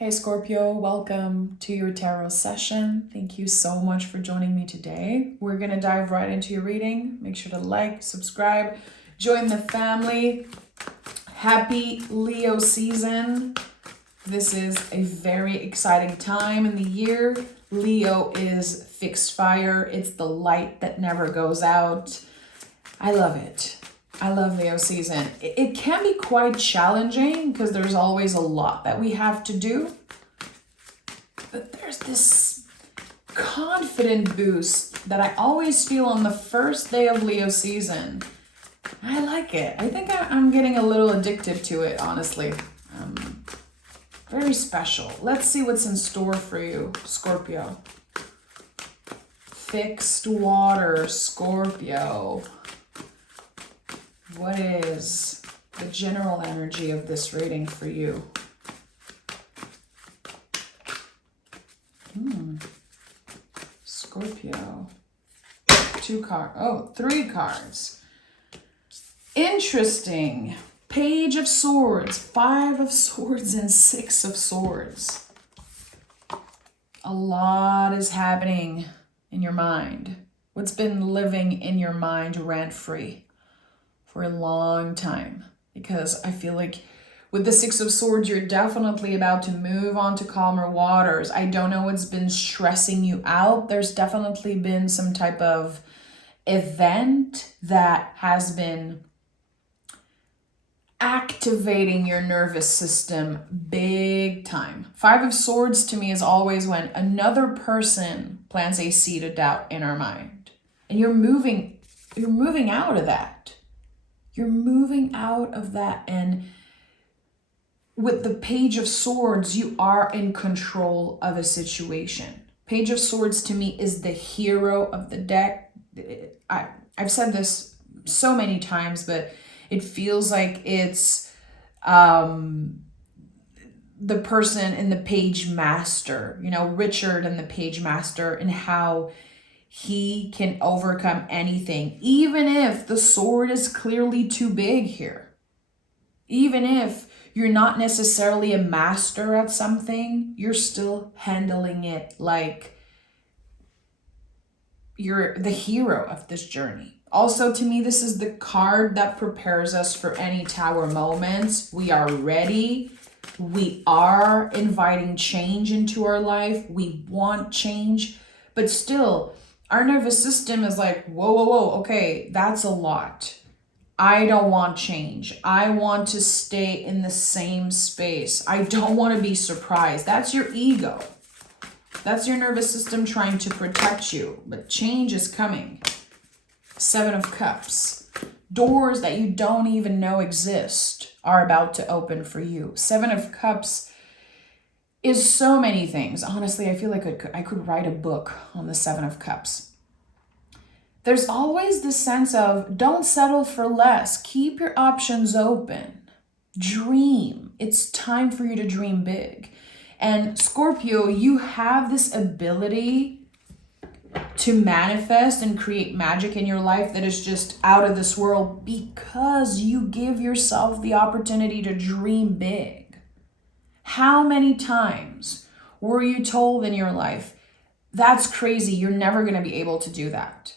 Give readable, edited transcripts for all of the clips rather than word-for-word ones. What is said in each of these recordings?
Hey Scorpio, welcome to your tarot session. Thank you so much for joining me today. We're going to dive right into your reading. Make sure to like, subscribe, join the family. Happy Leo season. This is a very exciting time in the year. Leo is fixed fire. It's the light that never goes out. I love it. I love Leo season. It can be quite challenging because there's always a lot that we have to do. But there's this confident boost that I always feel on the first day of Leo season. I like it. I think I'm getting a little addicted to it, honestly. Very special. Let's see what's in store for you, Scorpio. Fixed water, Scorpio. What is the general energy of this reading for you? Scorpio. 3 cards. Interesting. Page of Swords, 5 of Swords, and 6 of Swords. A lot is happening in your mind. What's been living in your mind rent-free for a long time, because I feel like with the 6 of Swords, you're definitely about to move on to calmer waters. I don't know what's been stressing you out. There's definitely been some type of event that has been activating your nervous system big time. 5 of Swords to me is always when another person plants a seed of doubt in our mind. And you're moving out of that. You're moving out of that, and with the Page of Swords, you are in control of a situation. Page of Swords to me is the hero of the deck. I've said this so many times, but it feels like it's the person in the Page Master, Richard and the Page Master, and how he can overcome anything, even if the sword is clearly too big here. Even if you're not necessarily a master at something, you're still handling it like you're the hero of this journey. Also, to me, this is the card that prepares us for any tower moments. We are ready. We are inviting change into our life. We want change, but still, our nervous system is like, whoa, okay, that's a lot. I don't want change. I want to stay in the same space. I don't want to be surprised. That's your ego. That's your nervous system trying to protect you, but change is coming. 7 of Cups. Doors that you don't even know exist are about to open for you. 7 of Cups is so many things. Honestly, I feel like I could write a book on the 7 of Cups. There's always this sense of don't settle for less. Keep your options open. Dream. It's time for you to dream big. And Scorpio, you have this ability to manifest and create magic in your life that is just out of this world because you give yourself the opportunity to dream big. How many times were you told in your life, that's crazy, you're never going to be able to do that?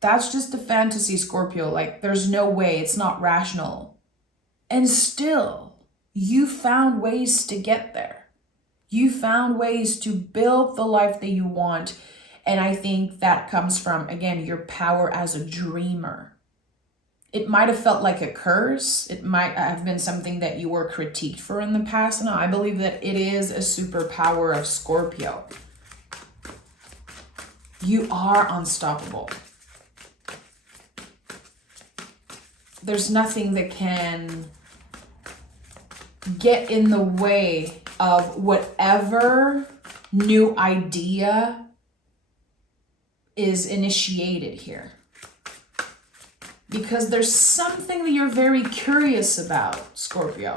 That's just a fantasy, Scorpio. Like, there's no way, it's not rational. And still, you found ways to get there. You found ways to build the life that you want. And I think that comes from, again, your power as a dreamer. It might have felt like a curse. It might have been something that you were critiqued for in the past. No, I believe that it is a superpower of Scorpio. You are unstoppable. There's nothing that can get in the way of whatever new idea is initiated here. Because there's something that you're very curious about, Scorpio.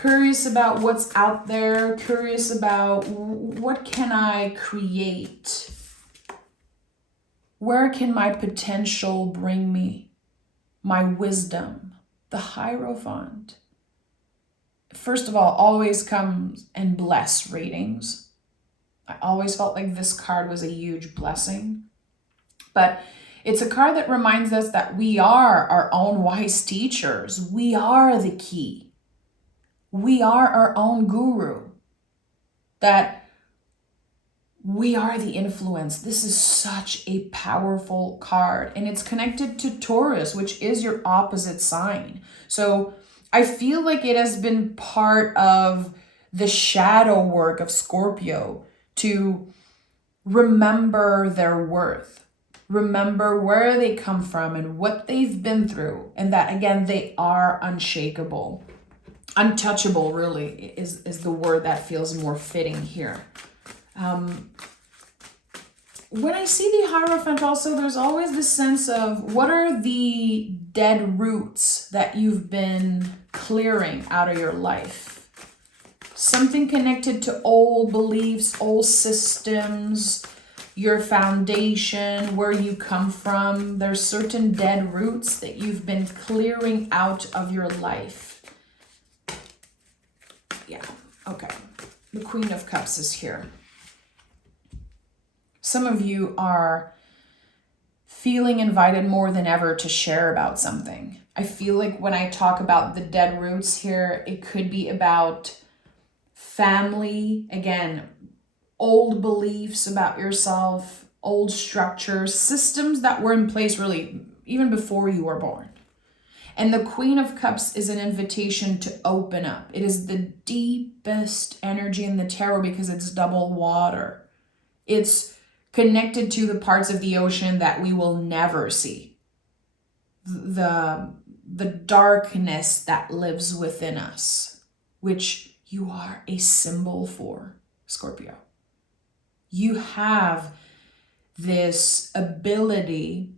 Curious about what's out there, curious about what can I create? Where can my potential bring me? My wisdom, the Hierophant. first of all, always comes in bless readings. I always felt like this card was a huge blessing. But it's a card that reminds us that we are our own wise teachers. We are the key. We are our own guru. That we are the influence. This is such a powerful card. And it's connected to Taurus, which is your opposite sign. So I feel like it has been part of the shadow work of Scorpio to remember their worth, remember where they come from and what they've been through, and that, again, they are unshakable. Untouchable, really, is the word that feels more fitting here. When I see the Hierophant also, there's always this sense of what are the dead roots that you've been clearing out of your life? Something connected to old beliefs, old systems, your foundation, where you come from. There's certain dead roots that you've been clearing out of your life. Yeah, okay. The Queen of Cups is here. Some of you are feeling invited more than ever to share about something. I feel like when I talk about the dead roots here, it could be about family, again, old beliefs about yourself, old structures, systems that were in place really even before you were born. And the Queen of Cups is an invitation to open up. It is the deepest energy in the tarot because it's double water. It's connected to the parts of the ocean that we will never see. The darkness that lives within us, which you are a symbol for, Scorpio. You have this ability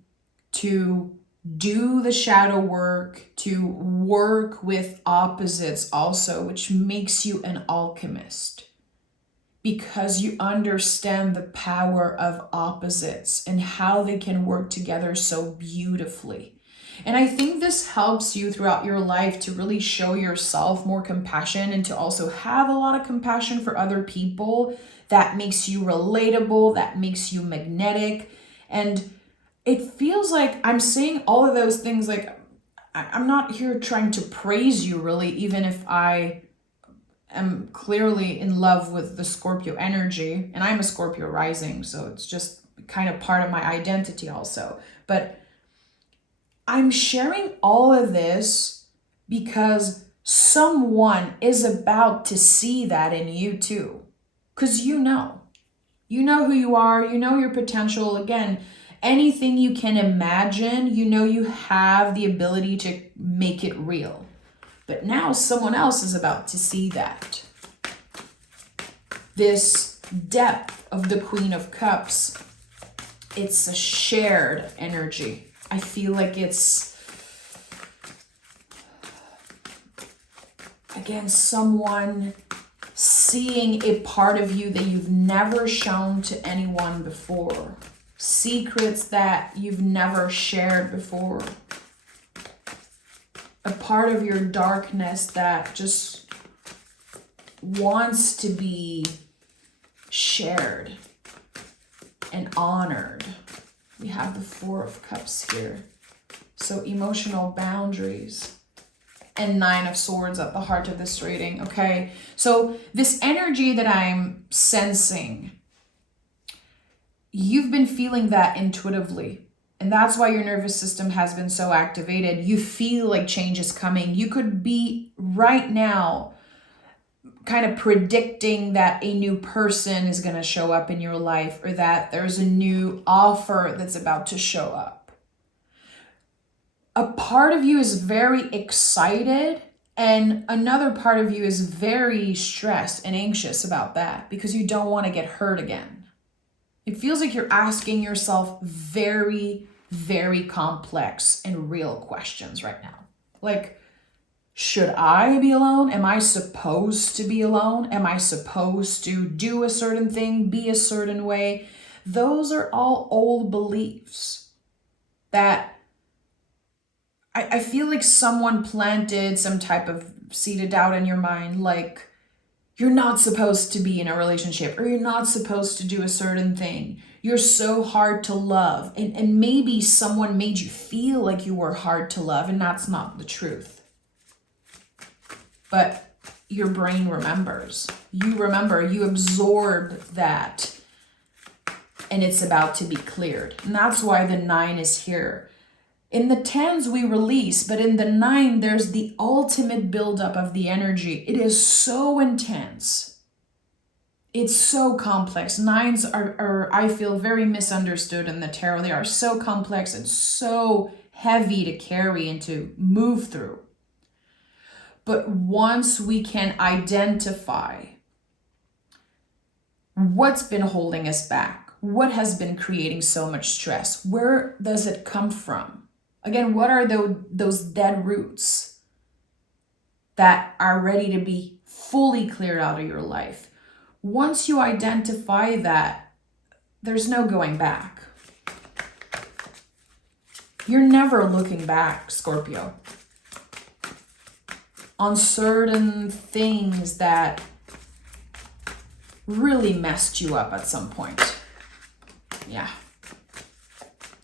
to do the shadow work, to work with opposites also, which makes you an alchemist. Because you understand the power of opposites and how they can work together so beautifully. And I think this helps you throughout your life to really show yourself more compassion and to also have a lot of compassion for other people. That makes you relatable, that makes you magnetic. And it feels like I'm saying all of those things, like I'm not here trying to praise you really, even if I am clearly in love with the Scorpio energy, and I'm a Scorpio rising, so it's just kind of part of my identity also. But I'm sharing all of this because someone is about to see that in you too. Because you know who you are, you know your potential. Again, anything you can imagine, you know you have the ability to make it real. But now someone else is about to see that. This depth of the Queen of Cups, it's a shared energy. I feel like it's, again, someone seeing a part of you that you've never shown to anyone before. Secrets that you've never shared before. A part of your darkness that just wants to be shared and honored. We have the Four of Cups here. So emotional boundaries. And Nine of Swords at the heart of this reading, okay? So this energy that I'm sensing, you've been feeling that intuitively. And that's why your nervous system has been so activated. You feel like change is coming. You could be right now kind of predicting that a new person is going to show up in your life, or that there's a new offer that's about to show up. A part of you is very excited, and another part of you is very stressed and anxious about that because you don't want to get hurt again. It feels like you're asking yourself very, very complex and real questions right now. Like, should I be alone? Am I supposed to be alone? Am I supposed to do a certain thing, be a certain way? Those are all old beliefs that I feel like someone planted some type of seeded doubt in your mind, like you're not supposed to be in a relationship, or you're not supposed to do a certain thing. You're so hard to love. And maybe someone made you feel like you were hard to love, and that's not the truth. But your brain remembers. You remember, you absorb that, and it's about to be cleared. And that's why the 9 is here. In the 10s, we release, but in the 9, there's the ultimate buildup of the energy. It is so intense. It's so complex. 9s are, I feel, very misunderstood in the tarot. They are so complex and so heavy to carry and to move through. But once we can identify what's been holding us back, what has been creating so much stress, where does it come from? Again, what are those dead roots that are ready to be fully cleared out of your life? Once you identify that, there's no going back. You're never looking back, Scorpio, on certain things that really messed you up at some point. Yeah.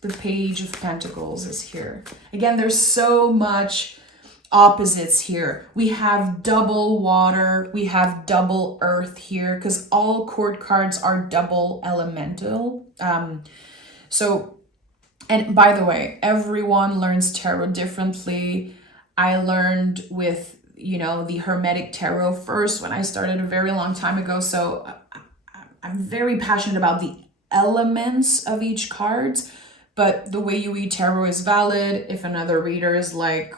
The Page of Pentacles is here. Again, there's so much opposites here. We have double water, we have double earth here, because all court cards are double elemental. And by the way, everyone learns tarot differently. I learned with, the Hermetic Tarot first when I started a very long time ago. So I'm very passionate about the elements of each cards. But the way you read tarot is valid. If another reader is like,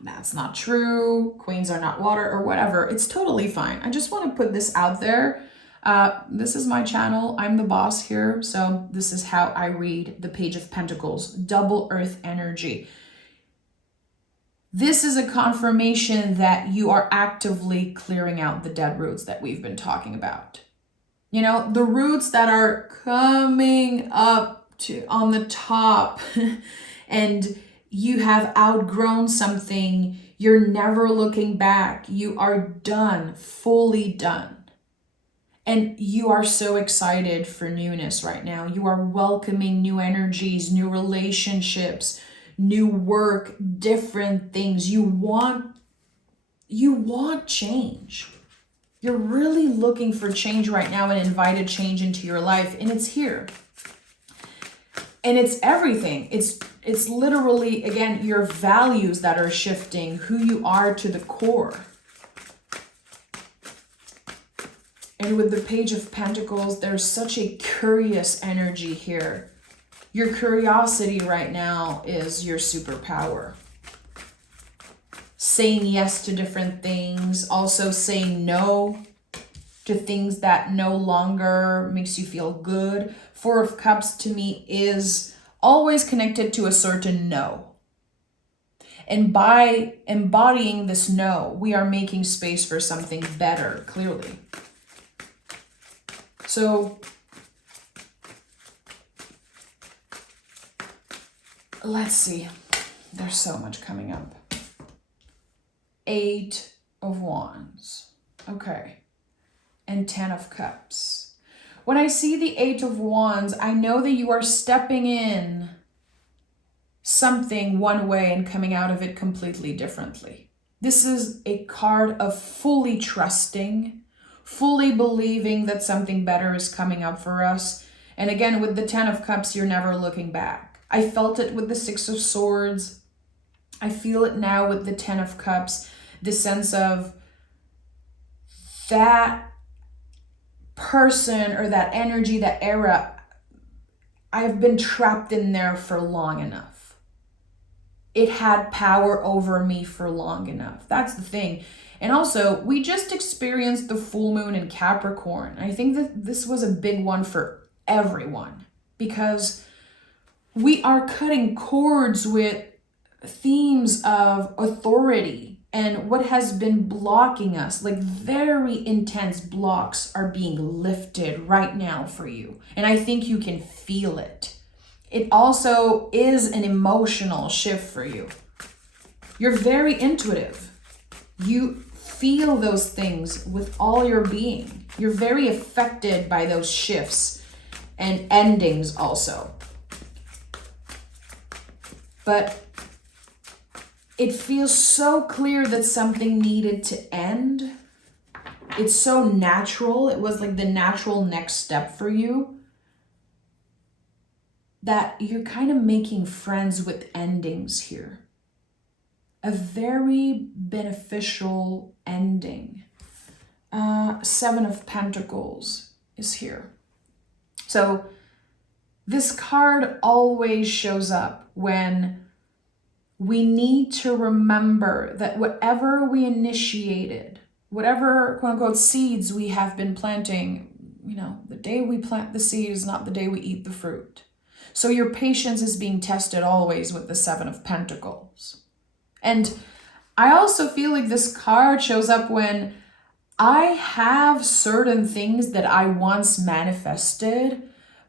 that's not true, queens are not water, or whatever, it's totally fine. I just want to put this out there. This is my channel. I'm the boss here. So this is how I read the Page of Pentacles, double earth energy. This is a confirmation that you are actively clearing out the dead roots that we've been talking about. The roots that are coming up on the top and you have outgrown something. You're never looking back. You are done, fully done. And you are so excited for newness right now. You are welcoming new energies, new relationships, new work, different things. You want change. You're really looking for change right now and invited change into your life, and it's here. And it's everything. It's literally, again, your values that are shifting, who you are to the core. And with the Page of Pentacles, there's such a curious energy here. Your curiosity right now is your superpower. Saying yes to different things, also saying no to things that no longer makes you feel good. 4 of Cups to me is always connected to a certain no. And by embodying this no, we are making space for something better, clearly. So let's see. There's so much coming up. 8 of Wands. Okay. And 10 of Cups. When I see the 8 of Wands, I know that you are stepping in something one way and coming out of it completely differently. This is a card of fully trusting, fully believing that something better is coming up for us. And again, with the 10 of Cups, you're never looking back. I felt it with the 6 of Swords. I feel it now with the 10 of Cups. The sense of that person or that energy, that era, I've been trapped in there for long enough. It had power over me for long enough. That's the thing. And also, we just experienced the full moon in Capricorn. I think that this was a big one for everyone because we are cutting cords with themes of authority and what has been blocking us. Like very intense blocks are being lifted right now for you. And I think you can feel it. It also is an emotional shift for you. You're very intuitive. You feel those things with all your being. You're very affected by those shifts and endings also. But it feels so clear that something needed to end. It's so natural. It was like the natural next step for you, that you're kind of making friends with endings here. A very beneficial ending. Seven of Pentacles is here. So this card always shows up when we need to remember that whatever we initiated, whatever quote unquote seeds we have been planting, the day we plant the seed is not the day we eat the fruit. So your patience is being tested always with the Seven of Pentacles. And I also feel like this card shows up when I have certain things that I once manifested,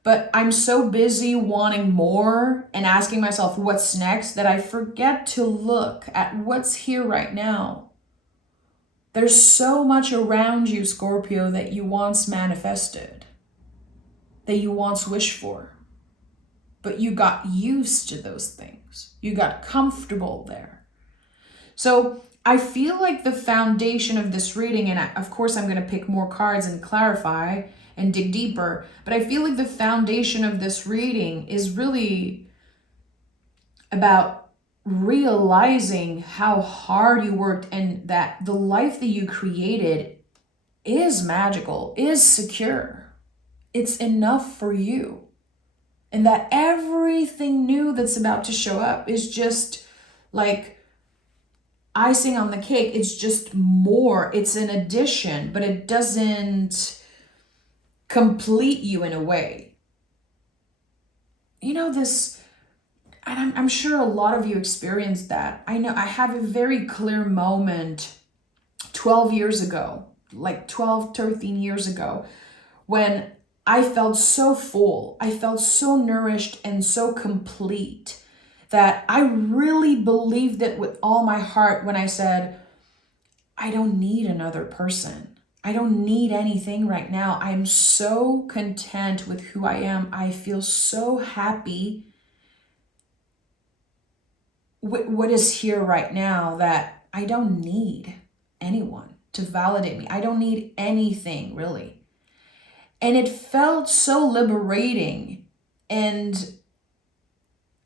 but I'm so busy wanting more and asking myself what's next that I forget to look at what's here right now. There's so much around you, Scorpio, that you once manifested, that you once wished for. But you got used to those things. You got comfortable there. So I feel like the foundation of this reading, and of course I'm going to pick more cards and clarify and dig deeper, but I feel like the foundation of this reading is really about realizing how hard you worked and that the life that you created is magical, is secure. It's enough for you. And that everything new that's about to show up is just like icing on the cake. It's just more. It's an addition, but it doesn't complete you in a way. This, and I'm sure a lot of you experienced that. I know I have a very clear moment 12 years ago, like 12, 13 years ago, when I felt so full. I felt so nourished and so complete that I really believed it with all my heart when I said, I don't need another person. I don't need anything right now. I'm so content with who I am. I feel so happy with what is here right now that I don't need anyone to validate me. I don't need anything really. And it felt so liberating. And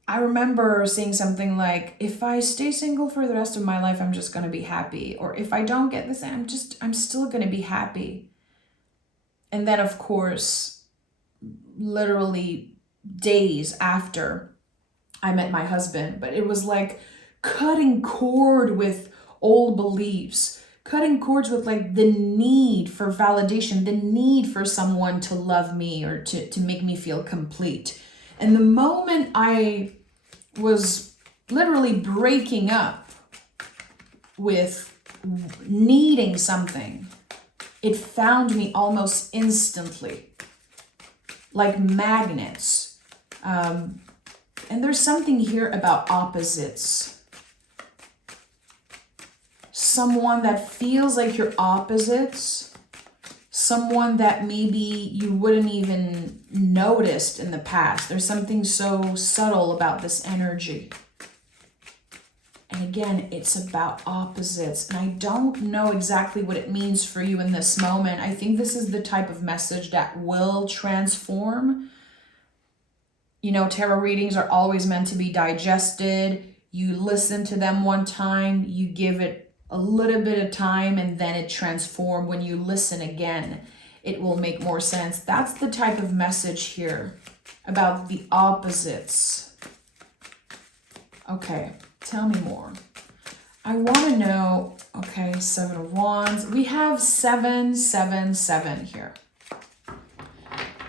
I remember saying something like, if I stay single for the rest of my life, I'm just going to be happy. Or if I don't get this, I'm still going to be happy. And then, of course, literally days after I met my husband, but it was like cutting cord with old beliefs. Cutting cords with like the need for validation, the need for someone to love me or to make me feel complete. And the moment I was literally breaking up with needing something, it found me almost instantly, like magnets. And there's something here about opposites. Someone that feels like your opposites, someone that maybe you wouldn't even noticed in the past. There's something so subtle about this energy. And again, it's about opposites. And I don't know exactly what it means for you in this moment. I think this is the type of message that will transform. Tarot readings are always meant to be digested. You listen to them one time, you give it a little bit of time, and then it transforms. When you listen again, it will make more sense. That's the type of message here about the opposites. Okay, tell me more. I want to know, okay, Seven of Wands. We have 777 here.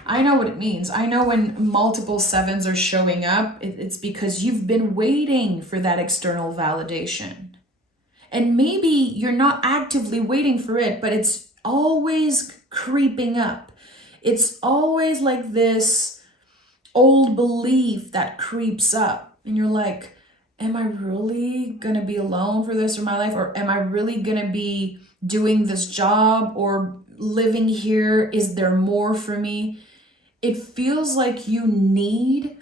I know what it means. I know when multiple sevens are showing up, it's because you've been waiting for that external validation. And maybe you're not actively waiting for it, but it's always creeping up. It's always like this old belief that creeps up. And you're like, am I really going to be alone for the rest of my life? Or am I really going to be doing this job or living here? Is there more for me? It feels like you need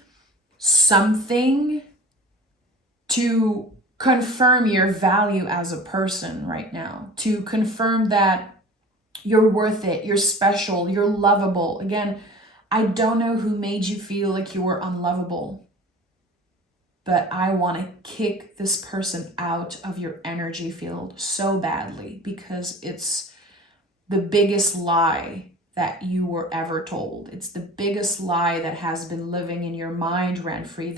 something to confirm your value as a person right now, to confirm that you're worth it, you're special, you're lovable. Again, I don't know who made you feel like you were unlovable, but I want to kick this person out of your energy field so badly, because it's the biggest lie that you were ever told. It's the biggest lie that has been living in your mind rent-free,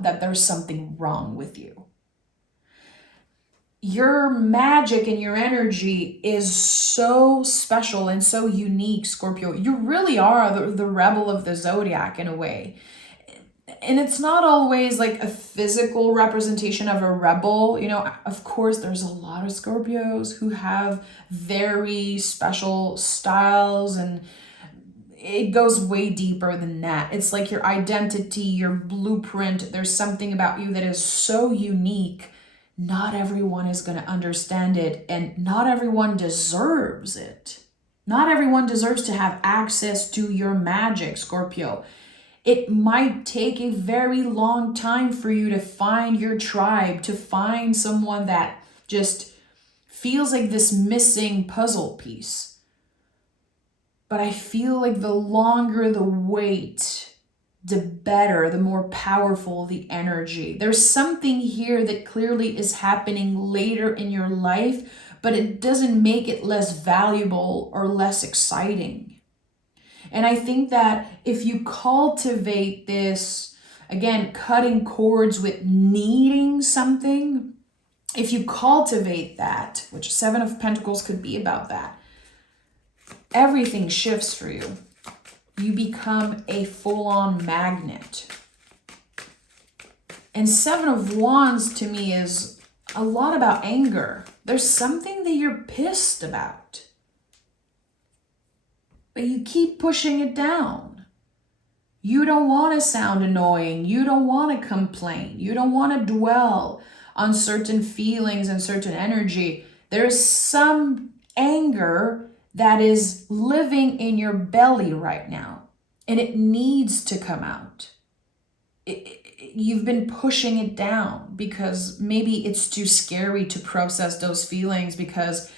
that there's something wrong with you. Your magic and your energy is so special and so unique, Scorpio. You really are the rebel of the zodiac in a way. And it's not always like a physical representation of a rebel. You know, of course, there's a lot of Scorpios who have very special styles, and it goes way deeper than that. It's like your identity, your blueprint. There's something about you that is so unique. Not everyone is going to understand it, and not everyone deserves it. Not everyone deserves to have access to your magic, Scorpio. It might take a very long time for you to find your tribe, to find someone that just feels like this missing puzzle piece. But I feel like the longer the wait, the better, the more powerful the energy. There's something here that clearly is happening later in your life, but it doesn't make it less valuable or less exciting. And I think that if you cultivate this, again, cutting cords with needing something, if you cultivate that, which Seven of Pentacles could be about that, everything shifts for you. You become a full-on magnet. And Seven of Wands to me is a lot about anger. There's something that you're pissed about, but you keep pushing it down. You don't want to sound annoying. You don't want to complain. You don't want to dwell on certain feelings and certain energy. There's some anger that is living in your belly right now, and it needs to come out. You've been pushing it down because maybe it's too scary to process those feelings, because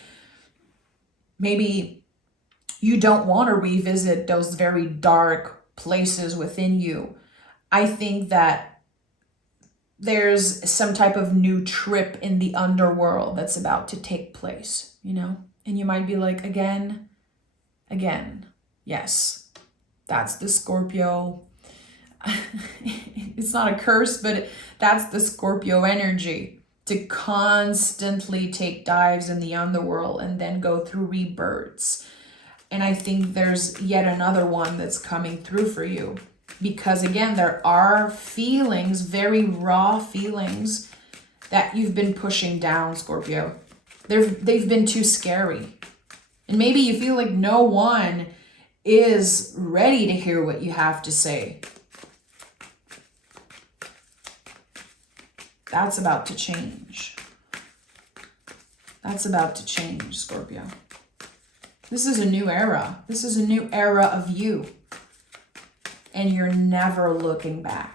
maybe you don't want to revisit those very dark places within you. I think that there's some type of new trip in the underworld that's about to take place, you know? And you might be like, again. Yes, that's the Scorpio. It's not a curse, but that's the Scorpio energy, to constantly take dives in the underworld and then go through rebirths. And I think there's yet another one that's coming through for you, because again, there are feelings, very raw feelings, that you've been pushing down, Scorpio. They've been too scary. And maybe you feel like no one is ready to hear what you have to say. That's about to change. That's about to change, Scorpio. This is a new era. This is a new era of you. And you're never looking back.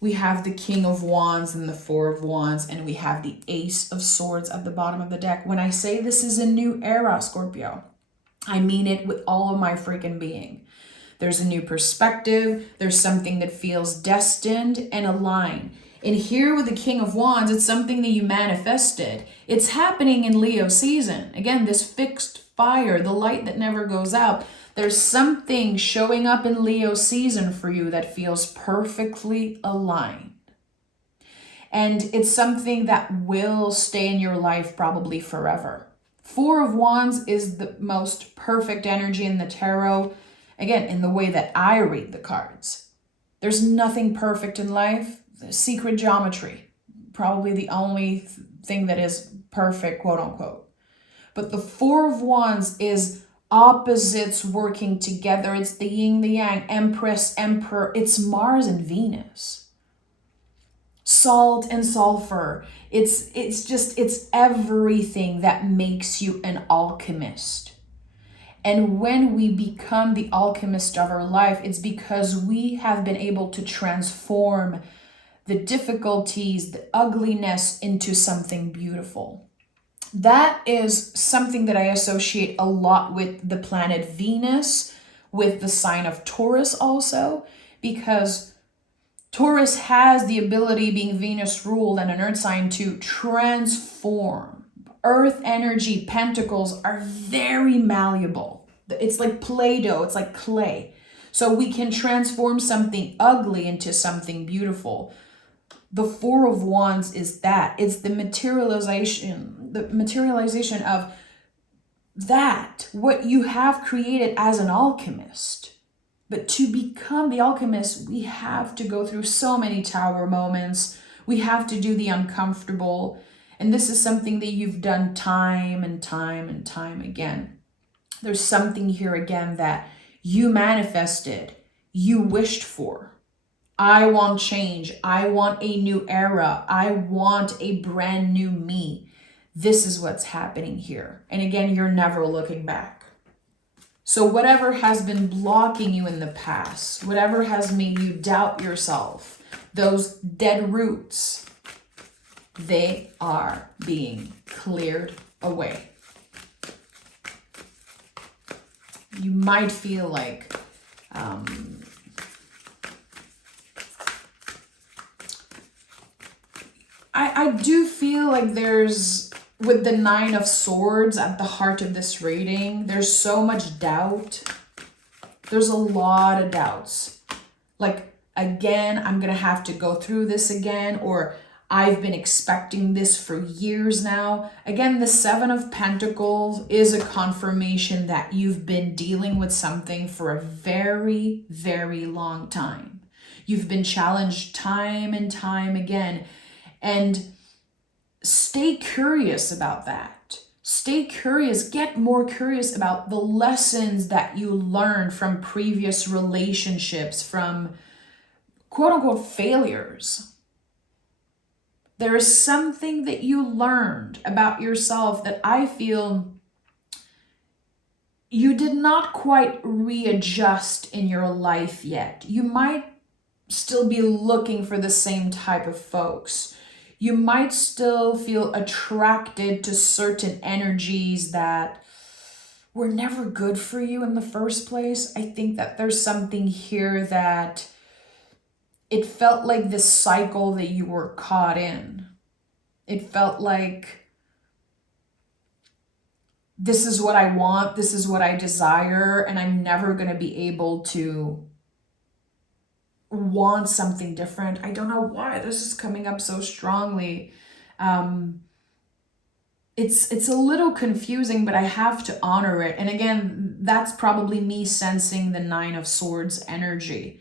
We have the King of Wands and the Four of Wands, and we have the Ace of Swords at the bottom of the deck. When I say this is a new era, Scorpio, I mean it with all of my freaking being. There's a new perspective. There's something that feels destined and aligned. And here with the King of Wands, it's something that you manifested. It's happening in Leo season. Again, this fixed fire, the light that never goes out. There's something showing up in Leo season for you that feels perfectly aligned. And it's something that will stay in your life probably forever. Four of Wands is the most perfect energy in the tarot. Again, in the way that I read the cards. There's nothing perfect in life. Secret geometry, probably the only thing that is perfect, quote unquote. But the Four of Wands is opposites working together. It's the yin, the yang, empress, emperor. It's Mars and Venus. Salt and sulfur. It's everything that makes you an alchemist. And when we become the alchemist of our life, it's because we have been able to transform the difficulties, the ugliness into something beautiful. That is something that I associate a lot with the planet Venus, with the sign of Taurus also, because Taurus has the ability, being Venus ruled and an earth sign, to transform. Earth energy, pentacles are very malleable. It's like Play-Doh, it's like clay. So we can transform something ugly into something beautiful. The Four of Wands is that. It's the materialization of that, what you have created as an alchemist. But to become the alchemist, we have to go through so many tower moments. We have to do the uncomfortable. And this is something that you've done time and time and time again. There's something here again that you manifested, you wished for. I want change. I want a new era. I want a brand new me. This is what's happening here. And again, you're never looking back. So whatever has been blocking you in the past, whatever has made you doubt yourself, those dead roots, they are being cleared away. You might feel like I do feel like there's, with the Nine of Swords at the heart of this reading, there's so much doubt. There's a lot of doubts. Like, again, I'm going to have to go through this again, or I've been expecting this for years now. Again, the Seven of Pentacles is a confirmation that you've been dealing with something for a very, very long time. You've been challenged time and time again. And stay curious about that. Stay curious, get more curious about the lessons that you learned from previous relationships, from quote unquote failures. There is something that you learned about yourself that I feel you did not quite readjust in your life yet. You might still be looking for the same type of folks. You might still feel attracted to certain energies that were never good for you in the first place. I think that there's something here that it felt like this cycle that you were caught in. It felt like this is what I want, this is what I desire, and I'm never going to be able to want something different. I don't know why this is coming up so strongly. It's a little confusing, but I have to honor it. And again, that's probably me sensing the Nine of Swords energy.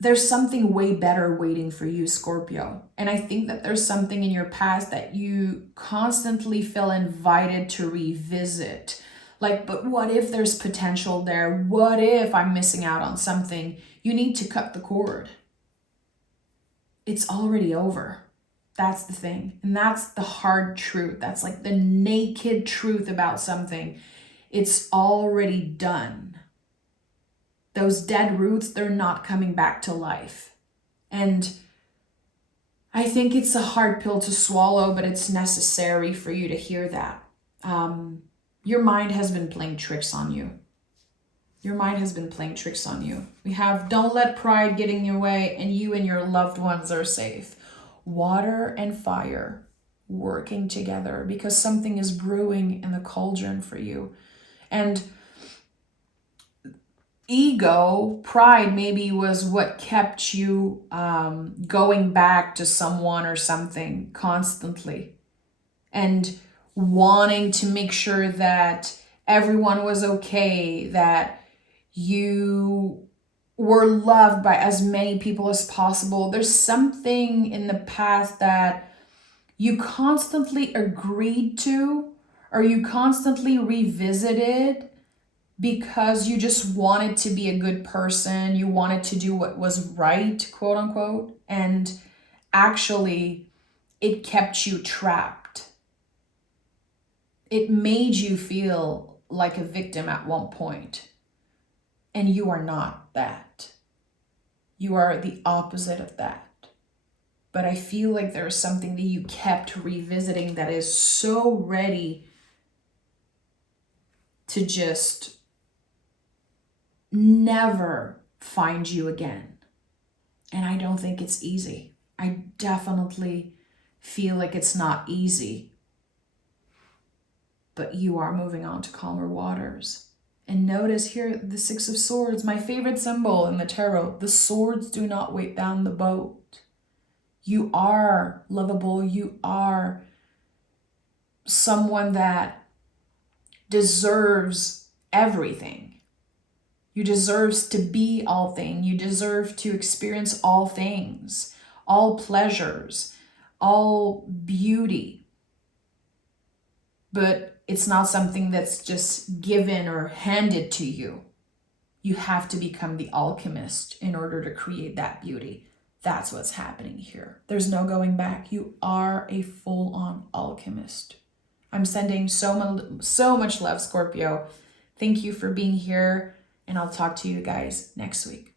There's something way better waiting for you, Scorpio. And I think that there's something in your past that you constantly feel invited to revisit. Like, but what if there's potential there? What if I'm missing out on something? You need to cut the cord. It's already over. That's the thing. And that's the hard truth. That's like the naked truth about something. It's already done. Those dead roots, they're not coming back to life. And I think it's a hard pill to swallow, but it's necessary for you to hear that. Your mind has been playing tricks on you. Your mind has been playing tricks on you. We have don't let pride get in your way, and you and your loved ones are safe. Water and fire working together because something is brewing in the cauldron for you. And ego, pride maybe was what kept you going back to someone or something constantly. And wanting to make sure that everyone was okay, that you were loved by as many people as possible. There's something in the past that you constantly agreed to Are you constantly revisited because you just wanted to be a good person, you wanted to do what was right, quote unquote, and actually it kept you trapped? It made you feel like a victim at one point, and you are not that. You are the opposite of that. But I feel like there's something that you kept revisiting that is so ready to just never find you again. And I don't think it's easy. I definitely feel like it's not easy. But you are moving on to calmer waters. And notice here the Six of Swords, my favorite symbol in the tarot. The swords do not weigh down the boat. You are lovable. You are someone that deserves everything. You deserve to be all things. You deserve to experience all things, all pleasures, all beauty. But it's not something that's just given or handed to you. You have to become the alchemist in order to create that beauty. That's what's happening here. There's no going back. You are a full-on alchemist. I'm sending so much love, Scorpio. Thank you for being here, and I'll talk to you guys next week.